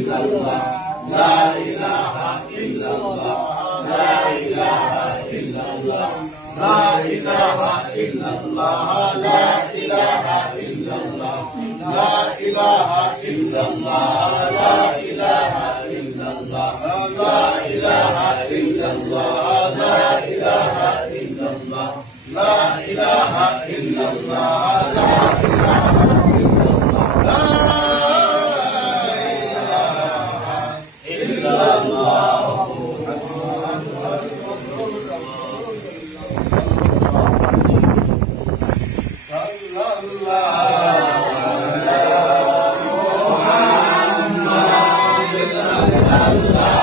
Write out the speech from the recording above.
illallah, la ilaha illallah, la ilaha illallah, la ilaha illallah, la ilaha illallah, la ilaha illallah, la ilaha illallah, la ilaha illallah, la ilaha illallah, la ilaha illallah, la ilaha Allah